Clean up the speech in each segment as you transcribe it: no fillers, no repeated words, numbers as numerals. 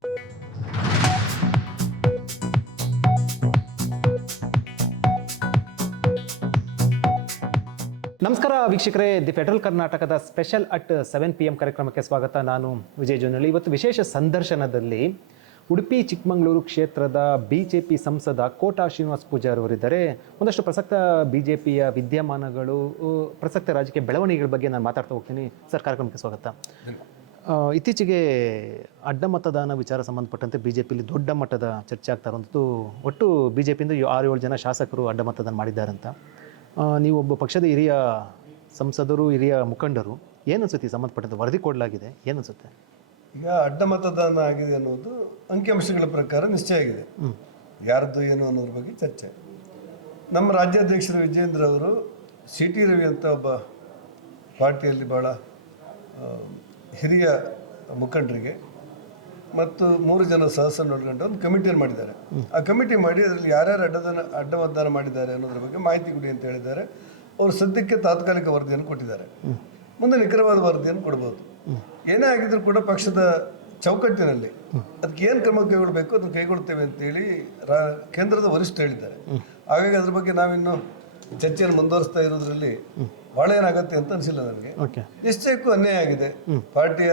ನಮಸ್ಕಾರ ವೀಕ್ಷಕರೇ, the federal ಕರ್ನಾಟಕದ ಸ್ಪೆಷಲ್ ಅಟ್ 7 PM ಕಾರ್ಯಕ್ರಮಕ್ಕೆ ಸ್ವಾಗತ. ನಾನು ವಿಜಯ್ ಜೋನಳ್ಳಿ. ಇವತ್ತು ವಿಶೇಷ ಸಂದರ್ಶನದಲ್ಲಿ ಉಡುಪಿ ಚಿಕ್ಕಮಗಳೂರು ಕ್ಷೇತ್ರದ BJP ಸಂಸದ ಕೋಟಾ ಶ್ರೀನಿವಾಸ್ ಪೂಜಾರಿ ಅವರಿದ್ದಾರೆ. ಒಂದಷ್ಟು ಪ್ರಸಕ್ತ BJPಯ ವಿದ್ಯಮಾನಗಳು, ಪ್ರಸಕ್ತ ರಾಜಕೀಯ ಬೆಳವಣಿಗೆಗಳ ಬಗ್ಗೆ ನಾನು ಮಾತಾಡ್ತಾ ಹೋಗ್ತೀನಿ. ಸರ್, ಕಾರ್ಯಕ್ರಮಕ್ಕೆ ಸ್ವಾಗತ. ಇತ್ತೀಚೆಗೆ ಅಡ್ಡ ಮತದಾನ ವಿಚಾರ ಸಂಬಂಧಪಟ್ಟಂತೆ BJPಯಲ್ಲಿ ದೊಡ್ಡ ಮಟ್ಟದ ಚರ್ಚೆ ಆಗ್ತಾ ಇರುವಂಥದ್ದು. ಒಟ್ಟು BJPಯಿಂದ 6-7 ಜನ ಶಾಸಕರು ಅಡ್ಡ ಮತದಾನ ಮಾಡಿದ್ದಾರೆ ಅಂತ. ನೀವು ಒಬ್ಬ ಪಕ್ಷದ ಹಿರಿಯ ಸಂಸದರು, ಹಿರಿಯ ಮುಖಂಡರು, ಏನು ಅನ್ಸುತ್ತೆ ಈ ಸಂಬಂಧಪಟ್ಟಂತೆ ವರದಿ ಕೊಡಲಾಗಿದೆ, ಏನು ಅನ್ಸುತ್ತೆ? ಈಗ ಅಡ್ಡ ಮತದಾನ ಆಗಿದೆ ಅನ್ನೋದು ಅಂಕಿಅಂಶಗಳ ಪ್ರಕಾರ ನಿಶ್ಚಯ ಆಗಿದೆ. ಯಾರದ್ದು ಏನು ಅನ್ನೋದ್ರ ಬಗ್ಗೆ ಚರ್ಚೆ. ನಮ್ಮ ರಾಜ್ಯಾಧ್ಯಕ್ಷರು ವಿಜೇಂದ್ರ ಅವರು CT ರವಿ ಅಂತ ಒಬ್ಬ ಪಾರ್ಟಿಯಲ್ಲಿ ಭಾಳ ಹಿರಿಯ ಮುಖಂಡರಿಗೆ ಮತ್ತು 3 ಜನ ಸದಸ್ಯರನ್ನು ಒಳಗೊಂಡು ಒಂದು ಕಮಿಟಿಯನ್ನು ಮಾಡಿದ್ದಾರೆ. ಆ ಕಮಿಟಿ ಮಾಡಿ ಅದರಲ್ಲಿ ಯಾರ್ಯಾರು ಅಡ್ಡ ಮತದಾನ ಮಾಡಿದ್ದಾರೆ ಅನ್ನೋದ್ರ ಬಗ್ಗೆ ಮಾಹಿತಿ ಕೊಡಿ ಅಂತ ಹೇಳಿದ್ದಾರೆ. ಅವರು ಸದ್ಯಕ್ಕೆ ತಾತ್ಕಾಲಿಕ ವರದಿಯನ್ನು ಕೊಟ್ಟಿದ್ದಾರೆ. ಮುಂದೆ ನಿಖರವಾದ ವರದಿಯನ್ನು ಕೊಡ್ಬೋದು. ಏನೇ ಆಗಿದ್ರು ಕೂಡ ಪಕ್ಷದ ಚೌಕಟ್ಟಿನಲ್ಲಿ ಅದಕ್ಕೆ ಏನು ಕ್ರಮ ಕೈಗೊಳ್ಳಬೇಕು ಅದನ್ನು ಕೈಗೊಳ್ತೇವೆ ಅಂತೇಳಿ ಕೇಂದ್ರದ ವರಿಷ್ಠರು ಹೇಳಿದ್ದಾರೆ. ಹಾಗಾಗಿ ಅದ್ರ ಬಗ್ಗೆ ನಾವಿನ್ನು ಚರ್ಚೆಯನ್ನು ಮುಂದುವರಿಸ್ತಾ ಇರೋದ್ರಲ್ಲಿ ಭಾಳ ಏನಾಗತ್ತೆ ಅಂತ ಅನಿಸಿಲ್ಲ ನನಗೆ. ನಿಶ್ಚಯಕ್ಕೂ ಅನ್ಯಾಯ ಆಗಿದೆ. ಪಾರ್ಟಿಯ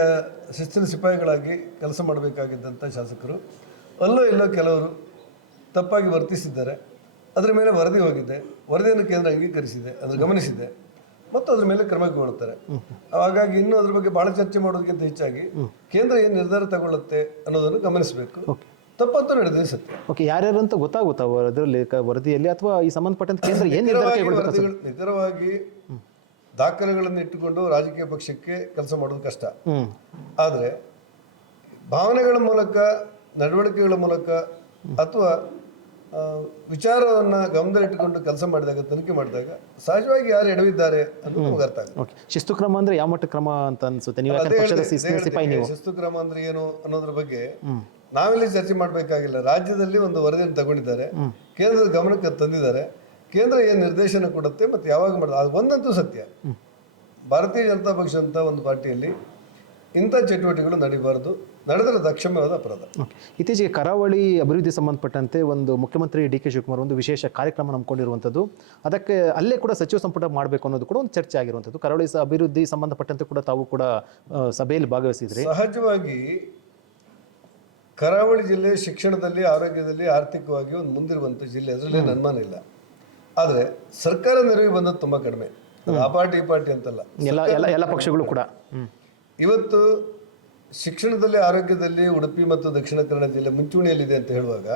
ಶಿಸ್ತಿನ ಸಿಪಾಯಿಗಳಾಗಿ ಕೆಲಸ ಮಾಡಬೇಕಾಗಿದ್ದಂಥ ಶಾಸಕರು ಅಲ್ಲೋ ಇಲ್ಲೋ ಕೆಲವರು ತಪ್ಪಾಗಿ ವರ್ತಿಸಿದ್ದಾರೆ. ಅದರ ಮೇಲೆ ವರದಿ ಹೋಗಿದೆ. ವರದಿಯನ್ನು ಕೇಂದ್ರ ಅಂಗೀಕರಿಸಿದೆ, ಅದನ್ನು ಗಮನಿಸಿದೆ ಮತ್ತು ಅದ್ರ ಮೇಲೆ ಕ್ರಮ ಕೈಗೊಳ್ಳುತ್ತಾರೆ. ಹಾಗಾಗಿ ಇನ್ನೂ ಅದ್ರ ಬಗ್ಗೆ ಭಾಳ ಚರ್ಚೆ ಮಾಡೋದಕ್ಕಿಂತ ಹೆಚ್ಚಾಗಿ ಕೇಂದ್ರ ಏನು ನಿರ್ಧಾರ ತಗೊಳ್ಳುತ್ತೆ ಅನ್ನೋದನ್ನು ಗಮನಿಸಬೇಕು. ತಪ್ಪಂತೂ ನಡೆದಿದೆ ಸತ್ಯ. ಓಕೆ, ಯಾರ್ಯಾರು ಅಂತ ಗೊತ್ತಾಗುತ್ತಾ ಅದರಲ್ಲಿ ವರದಿಯಲ್ಲಿ, ಅಥವಾ ಈ ಸಂಬಂಧಪಟ್ಟಂತೆ ಕೇಂದ್ರ ಏನು ನಿಖರವಾಗಿ ದಾಖಲೆಗಳನ್ನು ಇಟ್ಟುಕೊಂಡು ರಾಜಕೀಯ ಪಕ್ಷಕ್ಕೆ ಕೆಲಸ ಮಾಡೋದು ಕಷ್ಟ. ಆದರೆ ಭಾವನೆಗಳ ಮೂಲಕ, ನಡವಳಿಕೆಗಳ ಮೂಲಕ ಅಥವಾ ವಿಚಾರವನ್ನು ಗಮನದಲ್ಲಿಟ್ಟುಕೊಂಡು ಕೆಲಸ ಮಾಡಿದಾಗ, ತನಿಖೆ ಮಾಡಿದಾಗ ಸಹಜವಾಗಿ ಯಾರು ಎಡವಿದ್ದಾರೆ ಅನ್ನೋದು ನಮಗೆ ಅರ್ಥ ಆಗುತ್ತೆ. ಶಿಸ್ತು ಕ್ರಮ ಅಂದ್ರೆ ಯಾವ ಮಟ್ಟ ಕ್ರಮ ಅಂತ ಅನ್ಸುತ್ತೆ? ಶಿಸ್ತು ಕ್ರಮ ಅಂದ್ರೆ ಏನು ಅನ್ನೋದ್ರ ಬಗ್ಗೆ ನಾವಿಲ್ಲಿ ಚರ್ಚೆ ಮಾಡಬೇಕಾಗಿಲ್ಲ. ರಾಜ್ಯದಲ್ಲಿ ಒಂದು ವರದಿಯನ್ನು ತಗೊಂಡಿದ್ದಾರೆ, ಕೇಂದ್ರದ ಗಮನಕ್ಕೆ ತಂದಿದ್ದಾರೆ. ಕೇಂದ್ರ ಏನು ನಿರ್ದೇಶನ ಕೊಡುತ್ತೆ ಮತ್ತು ಯಾವಾಗ ಮಾಡೋದು, ಅದು ಒಂದಂತೂ ಸತ್ಯ. ಭಾರತೀಯ ಜನತಾ ಪಕ್ಷ ಅಂತ ಒಂದು ಪಾರ್ಟಿಯಲ್ಲಿ ಇಂಥ ಚಟುವಟಿಕೆಗಳು ನಡೀಬಾರ್ದು. ನಡೆದರೆ ಅಕ್ಷಮ್ಯವಾದ ಅಪರಾಧ. ಇತ್ತೀಚೆಗೆ ಕರಾವಳಿ ಅಭಿವೃದ್ಧಿ ಸಂಬಂಧಪಟ್ಟಂತೆ ಒಂದು ಮುಖ್ಯಮಂತ್ರಿ DK ಶಿವಕುಮಾರ್ ಒಂದು ವಿಶೇಷ ಕಾರ್ಯಕ್ರಮ ನಂಬಿಕೊಂಡಿರುವಂಥದ್ದು. ಅದಕ್ಕೆ ಅಲ್ಲೇ ಕೂಡ ಸಚಿವ ಸಂಪುಟ ಮಾಡಬೇಕು ಅನ್ನೋದು ಕೂಡ ಒಂದು ಚರ್ಚೆ ಆಗಿರುವಂಥದ್ದು. ಕರಾವಳಿ ಅಭಿವೃದ್ಧಿ ಸಂಬಂಧಪಟ್ಟಂತೆ ಕೂಡ ತಾವು ಕೂಡ ಸಭೆಯಲ್ಲಿ ಭಾಗವಹಿಸಿದ್ರಿ. ಸಹಜವಾಗಿ ಕರಾವಳಿ ಜಿಲ್ಲೆ ಶಿಕ್ಷಣದಲ್ಲಿ, ಆರೋಗ್ಯದಲ್ಲಿ, ಆರ್ಥಿಕವಾಗಿ ಒಂದು ಮುಂದಿರುವಂಥ ಜಿಲ್ಲೆ, ಅದರಲ್ಲಿ ಅನುಮಾನ ಇಲ್ಲ. ಆದರೆ ಸರ್ಕಾರ ನೆರವಿಗೆ ಬಂದದ್ದು ತುಂಬ ಕಡಿಮೆ. ಆ ಪಾರ್ಟಿ ಈ ಪಾರ್ಟಿ ಅಂತಲ್ಲ, ಎಲ್ಲ ಪಕ್ಷಗಳು ಕೂಡ ಇವತ್ತು ಶಿಕ್ಷಣದಲ್ಲಿ, ಆರೋಗ್ಯದಲ್ಲಿ ಉಡುಪಿ ಮತ್ತು ದಕ್ಷಿಣ ಕನ್ನಡ ಜಿಲ್ಲೆ ಮುಂಚೂಣಿಯಲ್ಲಿದೆ ಅಂತ ಹೇಳುವಾಗ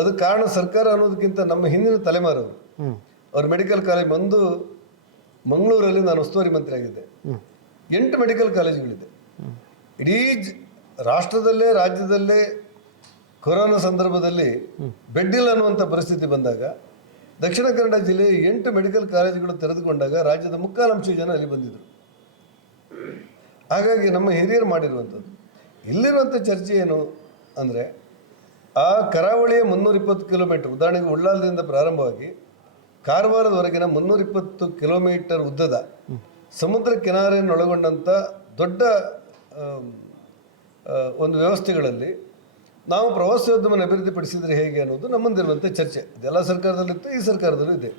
ಅದು ಕಾರಣ ಸರ್ಕಾರ ಅನ್ನೋದಕ್ಕಿಂತ ನಮ್ಮ ಹಿಂದಿನ ತಲೆಮಾರವರು. ಅವ್ರ ಮೆಡಿಕಲ್ ಕಾಲೇಜ್ ಒಂದು ಮಂಗಳೂರಲ್ಲಿ ನಾನು ಉಸ್ತುವಾರಿ ಮಂತ್ರಿ ಆಗಿದ್ದೆ. 8 ಮೆಡಿಕಲ್ ಕಾಲೇಜುಗಳಿದೆ. ಇಡೀ ರಾಷ್ಟ್ರದಲ್ಲೇ, ರಾಜ್ಯದಲ್ಲೇ ಕೊರೋನಾ ಸಂದರ್ಭದಲ್ಲಿ ಬೆಡ್ ಇಲ್ಲ ಅನ್ನುವಂಥ ಪರಿಸ್ಥಿತಿ ಬಂದಾಗ ದಕ್ಷಿಣ ಕನ್ನಡ ಜಿಲ್ಲೆ 8 ಮೆಡಿಕಲ್ ಕಾಲೇಜುಗಳು ತೆರೆದುಕೊಂಡಾಗ ರಾಜ್ಯದ 3/4 ಜನ ಅಲ್ಲಿ ಬಂದಿದ್ರು. ಹಾಗಾಗಿ ನಮ್ಮ ಹಿರಿಯರು ಮಾಡಿರುವಂಥದ್ದು. ಇಲ್ಲಿರುವಂಥ ಚರ್ಚೆ ಏನು ಅಂದರೆ, ಆ ಕರಾವಳಿಯ 320 ಕಿಲೋಮೀಟರ್, ಉದಾಹರಣೆಗೆ ಉಳ್ಳಾಲದಿಂದ ಪ್ರಾರಂಭವಾಗಿ ಕಾರವಾರದವರೆಗಿನ 320 ಕಿಲೋಮೀಟರ್ ಉದ್ದದ ಸಮುದ್ರ ಕಿನಾರೆಯನ್ನು ಒಳಗೊಂಡಂಥ ದೊಡ್ಡ ಒಂದು ವ್ಯವಸ್ಥೆಗಳಲ್ಲಿ ನಾವು ಪ್ರವಾಸೋದ್ಯಮವನ್ನು ಅಭಿವೃದ್ಧಿಪಡಿಸಿದರೆ ಹೇಗೆ ಅನ್ನೋದು ನಮ್ಮಂದಿರುವಂಥ ಚರ್ಚೆ. ಇದೆಲ್ಲ ಸರ್ಕಾರದಲ್ಲಿತ್ತು, ಈ ಸರ್ಕಾರದಲ್ಲೂ ಇದೆ.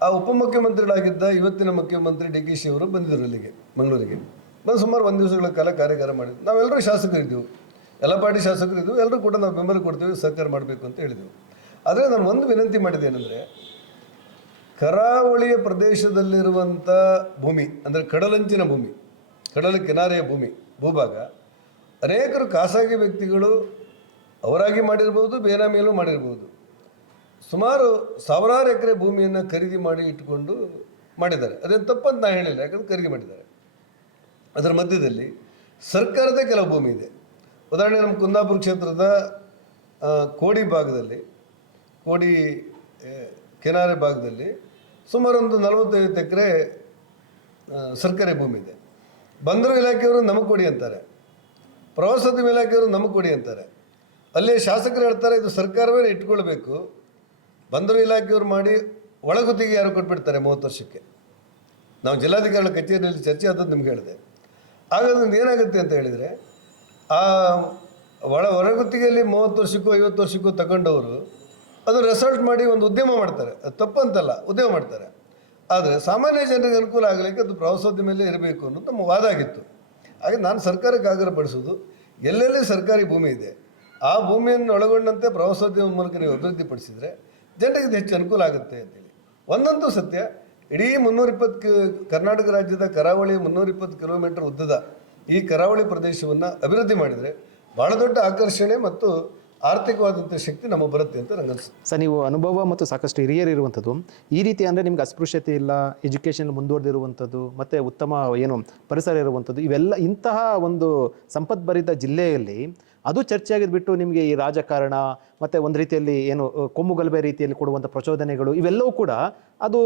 ಆ ಉಪಮುಖ್ಯಮಂತ್ರಿಗಳಾಗಿದ್ದ ಇವತ್ತಿನ ಮುಖ್ಯಮಂತ್ರಿ DK ಶಿ ಅವರು ಬಂದಿದ್ದರು ಇಲ್ಲಿಗೆ, ಮಂಗಳೂರಿಗೆ. ಬಂದು ಸುಮಾರು 1 ದಿವಸಗಳ ಕಾಲ ಕಾರ್ಯಾಗಾರ ಮಾಡಿದ್ವಿ. ನಾವೆಲ್ಲರೂ ಶಾಸಕರಿದ್ದೆವು, ಎಲ್ಲ ಪಾರ್ಟಿ ಶಾಸಕರಿದ್ದೆವು. ಎಲ್ಲರೂ ಕೂಡ ನಾವು ಬೆಂಬಲ ಕೊಡ್ತೀವಿ, ಸಹಕಾರ ಮಾಡಬೇಕು ಅಂತ ಹೇಳಿದೆವು. ಆದರೆ ನಾನು ಒಂದು ವಿನಂತಿ ಮಾಡಿದ್ದೇನೆಂದರೆ, ಕರಾವಳಿಯ ಪ್ರದೇಶದಲ್ಲಿರುವಂಥ ಭೂಮಿ ಅಂದರೆ ಕಡಲಂಚಿನ ಭೂಮಿ, ಕಡಲ ಕಿನಾರೆಯ ಭೂಭಾಗ ಅನೇಕರು ಖಾಸಗಿ ವ್ಯಕ್ತಿಗಳು ಅವರಾಗಿ ಮಾಡಿರ್ಬೋದು, ಬೇನಾಮಿಯಲ್ಲೂ ಮಾಡಿರ್ಬೋದು. ಸುಮಾರು ಸಾವಿರಾರು ಎಕರೆ ಭೂಮಿಯನ್ನು ಖರೀದಿ ಮಾಡಿ ಇಟ್ಟುಕೊಂಡು ಮಾಡಿದ್ದಾರೆ. ಅದೇನು ತಪ್ಪಂತ ನಾನು ಹೇಳಿಲ್ಲ, ಯಾಕಂದ್ರೆ ಖರೀದಿ ಮಾಡಿದ್ದಾರೆ. ಅದರ ಮಧ್ಯದಲ್ಲಿ ಸರ್ಕಾರದ ಕೆಲವು ಭೂಮಿ ಇದೆ. ಉದಾಹರಣೆ ನಮ್ಮ ಕುಂದಾಪುರ ಕ್ಷೇತ್ರದ ಕೋಡಿ ಭಾಗದಲ್ಲಿ, ಕೋಡಿ ಕೆನಾರೆ ಭಾಗದಲ್ಲಿ ಸುಮಾರು ಒಂದು 45 ಎಕರೆ ಸರ್ಕಾರಿ ಭೂಮಿ ಇದೆ. ಬಂದರು ಇಲಾಖೆಯವರು ನಮಗೆ ಕೊಡಿ ಅಂತಾರೆ, ಪ್ರವಾಸೋದ್ಯಮ ಇಲಾಖೆಯವರು ನಮಗೆ ಕೊಡಿ ಅಂತಾರೆ. ಅಲ್ಲೇ ಶಾಸಕರು ಹೇಳ್ತಾರೆ ಇದು ಸರ್ಕಾರವೇ ಇಟ್ಕೊಳ್ಬೇಕು, ಬಂದರು ಇಲಾಖೆಯವರು ಮಾಡಿ ಒಳಗುತ್ತಿಗೆ ಯಾರು ಕೊಟ್ಬಿಡ್ತಾರೆ 30 ವರ್ಷಕ್ಕೆ. ನಾವು ಜಿಲ್ಲಾಧಿಕಾರಿಗಳ ಕಚೇರಿಯಲ್ಲಿ ಚರ್ಚೆ ಆದದ್ದು ನಿಮ್ಗೆ ಹೇಳಿದೆ. ಹಾಗಾದ್ರೆ ಏನಾಗುತ್ತೆ ಅಂತ ಹೇಳಿದರೆ, ಆ ಹೊರಗುತ್ತಿಗೆಯಲ್ಲಿ 30 ವರ್ಷಕ್ಕೂ 50 ವರ್ಷಕ್ಕೂ ತಗೊಂಡವರು ಅದು ರೆಸಾರ್ಟ್ ಮಾಡಿ ಒಂದು ಉದ್ಯಮ ಮಾಡ್ತಾರೆ. ಅದು ತಪ್ಪಂತಲ್ಲ, ಉದ್ಯಮ ಮಾಡ್ತಾರೆ. ಆದರೆ ಸಾಮಾನ್ಯ ಜನರಿಗೆ ಅನುಕೂಲ ಆಗಲಿಕ್ಕೆ ಅದು ಪ್ರವಾಸೋದ್ಯಮಲ್ಲೇ ಇರಬೇಕು ಅನ್ನೋದು ನಮ್ಮ ವಾದ ಆಗಿತ್ತು. ಹಾಗೆ ನಾನು ಸರ್ಕಾರಕ್ಕೆ ಆಗ್ರಹಪಡಿಸೋದು, ಎಲ್ಲೆಲ್ಲಿ ಸರ್ಕಾರಿ ಭೂಮಿ ಇದೆ ಆ ಭೂಮಿಯನ್ನು ಒಳಗೊಂಡಂತೆ ಪ್ರವಾಸೋದ್ಯಮ ಮೂಲಕ ನೀವು ಅಭಿವೃದ್ಧಿಪಡಿಸಿದರೆ ಜನರಿಗೆ ಇದು ಹೆಚ್ಚು ಅನುಕೂಲ ಆಗುತ್ತೆ ಅಂತೇಳಿ. ಒಂದಂತೂ ಸತ್ಯ, ಇಡೀ 320 ಕರ್ನಾಟಕ ರಾಜ್ಯದ ಕರಾವಳಿ 320 ಕಿಲೋಮೀಟರ್ ಉದ್ದದ ಈ ಕರಾವಳಿ ಪ್ರದೇಶವನ್ನು ಅಭಿವೃದ್ಧಿ ಮಾಡಿದರೆ ಭಾಳ ದೊಡ್ಡ ಆಕರ್ಷಣೆ ಮತ್ತು ಆರ್ಥಿಕವಾದಂಥ ಶಕ್ತಿ ನಮಗೆ ಬರುತ್ತೆ ಅಂತ ನಂಗೆ ಅನಿಸುತ್ತೆ. ಸರ್, ನೀವು ಅನುಭವ ಮತ್ತು ಸಾಕಷ್ಟು ಹಿರಿಯರು ಇರುವಂಥದ್ದು, ಈ ರೀತಿ ಅಂದರೆ ನಿಮ್ಗೆ ಅಸ್ಪೃಶ್ಯತೆ ಇಲ್ಲ, ಎಜುಕೇಷನ್ ಮುಂದುವರೆದಿರುವಂಥದ್ದು, ಮತ್ತು ಉತ್ತಮ ಏನು ಪರಿಸರ ಇರುವಂಥದ್ದು, ಇವೆಲ್ಲ ಇಂತಹ ಒಂದು ಸಂಪದ್ಭರಿತ ಜಿಲ್ಲೆಯಲ್ಲಿ ಅದು ಚರ್ಚೆಯಾಗಿದ್ದು ಬಿಟ್ಟು ನಿಮಗೆ ಈ ರಾಜಕಾರಣ ಮತ್ತು ಒಂದು ರೀತಿಯಲ್ಲಿ ಏನು ಕೊಮ್ಮುಗಲಭೆ ರೀತಿಯಲ್ಲಿ ಕೊಡುವಂಥ ಪ್ರಚೋದನೆಗಳು ಇವೆಲ್ಲವೂ ಕೂಡ ಅದು